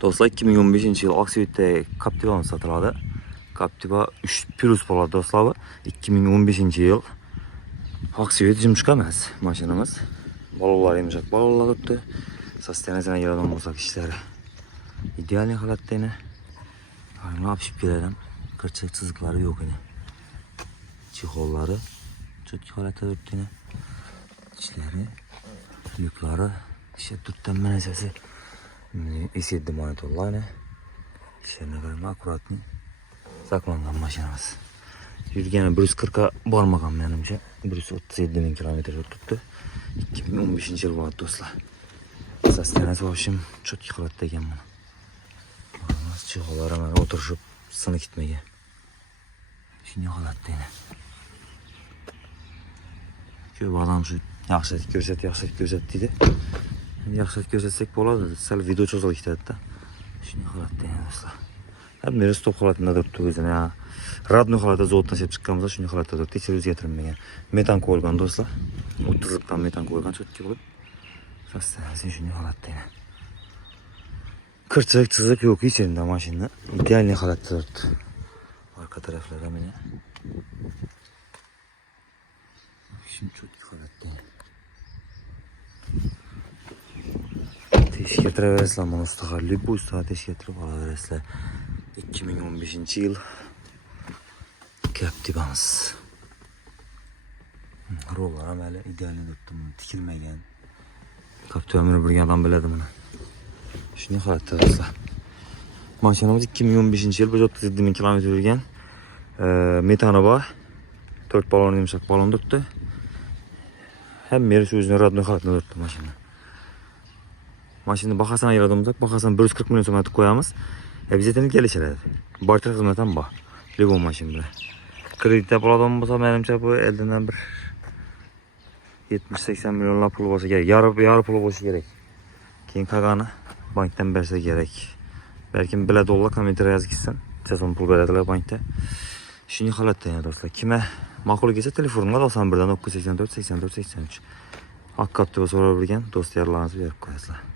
Dostlar 2015 yıl Aksiyet'te Captiva'mız satıldı. Captiva 3 Plus bo'ladi dostlar bu. 2015 yıl Aksiyet jim chiqamiz mashinamiz. Balolar yumshoq balolar o'tdi. Sostenazına yaradan bo'lsak ishlari. İdeal holatda yine. Ne yapışıp gelelim. Kırçak çizikleri yok yine. Çikolları çok holatda o'tdi yine. İşleri, yükleri, işte tuttan menasesi. Esirdi monitörler yine. İşlerine göre akuratlı saklangan maşinamız. Yürgeni 140'a barmagan menimce. 137 bin kilometre tuttu. 2015 yıl var dostlar. Sostenaz başım çok holatda ekan bunu. Çikollar hemen oturuşup sını gitmeye. Şimdi holatda yine. Köp adam şu yaxshilik ko'rsat dedi. Yaxshilik ko'rsatsak bo'ladi. Sal video cho'zilib ketadi da. Shunday holatda yana do'stlar. Hamma stop holatida turibdi o'zini. Radno holatda zavoddan olib chiqqanimizda shunday holatda turibdi. Tekshirib o'zgartirilmagan. Metan qo'yilgan do'stlar. 30 liqdan metan qo'yilgan cho'tki bo'lib. Sostenasi shunday holatda yana. Kırçak çizik yok içinde maşinada. İdeal holatda turibdi. Arka taraflarda mana. Şimdi çok holatda. Teşekkür ederiz lan bana ustalarlı bu usta teşekkür ederiz. 2015 yıl Captiva'mız. Rollar ameli idealini tuttum. Tikilmegen. Captiva'mı bir yalan biledim bunu. Şimdi holatda dostlar. Maşinamız 2015 yıl 137 bin kilometre yürüyen. Metanı var. 4 balon yumuşak balon tuttu. Hem biri şu yüzüne radyo holatda tuttu maşını. Maşını bakasana ayırdığımızda bakasana 140 milyon so'm koyamız. Bize temizlik gelişirdi. Barter hizmetten bak. Lego maşın bile. Kredite pul olsa menimce bu elden bir 70-80 milyonlar pul olsa gerek. Yarı pul olsa gerek. Keyin kagani bankdan berse gerek. Belki bile dolar komentere yaz gitsen. Sezon pul verdiler bankta. Şimdi holatda yani dostlar. Kime ma'qul kelsa telefonga 91 dan 984 84 83. Haqqatda so'rab bilgan do'stlarlaringizni berib qo'yasizlar.